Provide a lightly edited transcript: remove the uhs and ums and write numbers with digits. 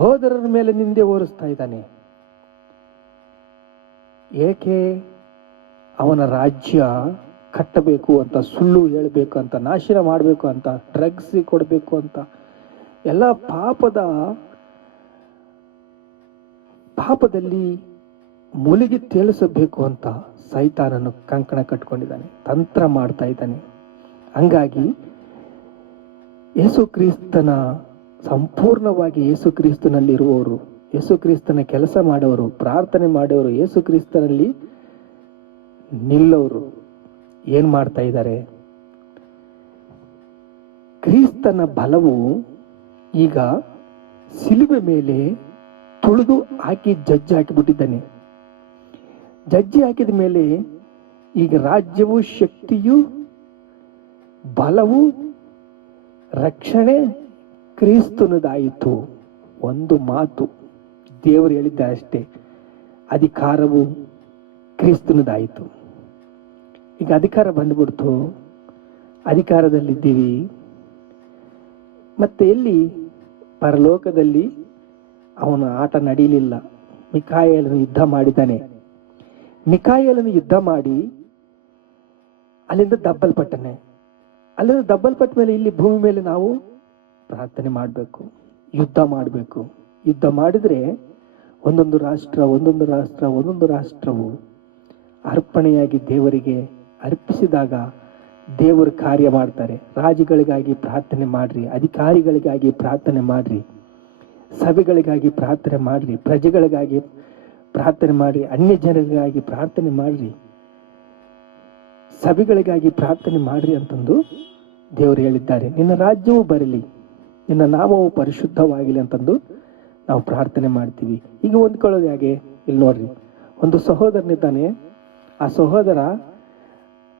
ಸಹೋದರರ ಮೇಲೆ ನಿಂದೆ ಹೊರಿಸ್ತಾ ಇದ್ದಾನೆ. ಏಕೆ? ಅವನ ರಾಜ್ಯ ಕಟ್ಟಬೇಕು ಅಂತ, ಸುಳ್ಳು ಹೇಳಬೇಕು ಅಂತ, ನಾಶನ ಮಾಡಬೇಕು ಅಂತ, ಡ್ರಗ್ಸ್ ಕೊಡಬೇಕು ಅಂತ, ಎಲ್ಲ ಪಾಪದಲ್ಲಿ ಮುಳುಗಿ ತೇಲಿಸಬೇಕು ಅಂತ ಸೈತಾನನು ಕಂಕಣ ಕಟ್ಕೊಂಡಿದ್ದಾನೆ, ತಂತ್ರ ಮಾಡ್ತಾ ಇದ್ದಾನೆ. ಹಂಗಾಗಿ ಯೇಸು ಕ್ರಿಸ್ತನ ಸಂಪೂರ್ಣವಾಗಿ ಯೇಸು ಕ್ರಿಸ್ತನಲ್ಲಿರುವವರು, ಯೇಸು ಕ್ರಿಸ್ತನ ಕೆಲಸ ಮಾಡೋರು, ಪ್ರಾರ್ಥನೆ ಮಾಡೋರು, ಯೇಸು ಕ್ರಿಸ್ತನಲ್ಲಿ ನಿಲ್ಲೋರು ಏನ್ ಮಾಡ್ತಾ ಇದ್ದಾರೆ? ಕ್ರಿಸ್ತನ ಬಲವು ಈಗ ಸಿಲುಬೆ ಮೇಲೆ ತುಳಿದು ಹಾಕಿ ಜಜ್ಜಿ ಹಾಕಿಬಿಟ್ಟಿದ್ದಾನೆ. ಜಜ್ಜಿ ಹಾಕಿದ ಮೇಲೆ ಈಗ ರಾಜ್ಯವು, ಶಕ್ತಿಯು, ಬಲವು, ರಕ್ಷಣೆ ಕ್ರಿಸ್ತನದಾಯಿತು. ಒಂದು ಮಾತು ದೇವರು ಹೇಳಿದ್ದ ಅಷ್ಟೇ, ಅಧಿಕಾರವು ಕ್ರಿಸ್ತನದಾಯಿತು. ಈಗ ಅಧಿಕಾರ ಬಂದ್ಬಿಡ್ತು, ಅಧಿಕಾರದಲ್ಲಿದ್ದೀವಿ. ಮತ್ತೆ ಎಲ್ಲಿ? ಪರಲೋಕದಲ್ಲಿ ಅವನ ಆಟ ನಡೀಲಿಲ್ಲ. ಮಿಕಾಯೇಲನು ಯುದ್ಧ ಮಾಡಿದ್ದಾನೆ. ಮಿಕಾಯೇಲನು ಯುದ್ಧ ಮಾಡಿ ಅಲ್ಲಿಂದ ದಬ್ಬಲ್ಪಟ್ಟನೆ. ಅಲ್ಲಿಂದ ದಬ್ಬಲ್ಪಟ್ಟ ಮೇಲೆ ಇಲ್ಲಿ ಭೂಮಿ ಮೇಲೆ ನಾವು ಪ್ರಾರ್ಥನೆ ಮಾಡಬೇಕು, ಯುದ್ಧ ಮಾಡಬೇಕು. ಯುದ್ಧ ಮಾಡಿದ್ರೆ ಒಂದೊಂದು ರಾಷ್ಟ್ರವು ಅರ್ಪಣೆಯಾಗಿ ದೇವರಿಗೆ ಅರ್ಪಿಸಿದಾಗ ದೇವರು ಕಾರ್ಯ ಮಾಡ್ತಾರೆ. ರಾಜ್ಯಗಳಿಗಾಗಿ ಪ್ರಾರ್ಥನೆ ಮಾಡ್ರಿ, ಅಧಿಕಾರಿಗಳಿಗಾಗಿ ಪ್ರಾರ್ಥನೆ ಮಾಡ್ರಿ, ಸಭೆಗಳಿಗಾಗಿ ಪ್ರಾರ್ಥನೆ ಮಾಡ್ರಿ, ಪ್ರಜೆಗಳಿಗಾಗಿ ಪ್ರಾರ್ಥನೆ ಮಾಡ್ರಿ, ಅನ್ಯ ಜನರಿಗಾಗಿ ಪ್ರಾರ್ಥನೆ ಮಾಡ್ರಿ, ಸಭೆಗಳಿಗಾಗಿ ಪ್ರಾರ್ಥನೆ ಮಾಡ್ರಿ ಅಂತಂದು ದೇವರು ಹೇಳಿದ್ದಾರೆ. ನಿನ್ನ ರಾಜ್ಯವು ಬರಲಿ, ನಿನ್ನ ನಾಮವು ಪರಿಶುದ್ಧವಾಗಲಿ ಅಂತಂದು ನಾವು ಪ್ರಾರ್ಥನೆ ಮಾಡ್ತೀವಿ. ಈಗ ಹೊಂದ್ಕೊಳ್ಳೋದು ಹೇಗೆ? ಇಲ್ಲಿ ನೋಡ್ರಿ, ಒಂದು ಸಹೋದರನಿದ್ದಾನೆ. ಆ ಸಹೋದರ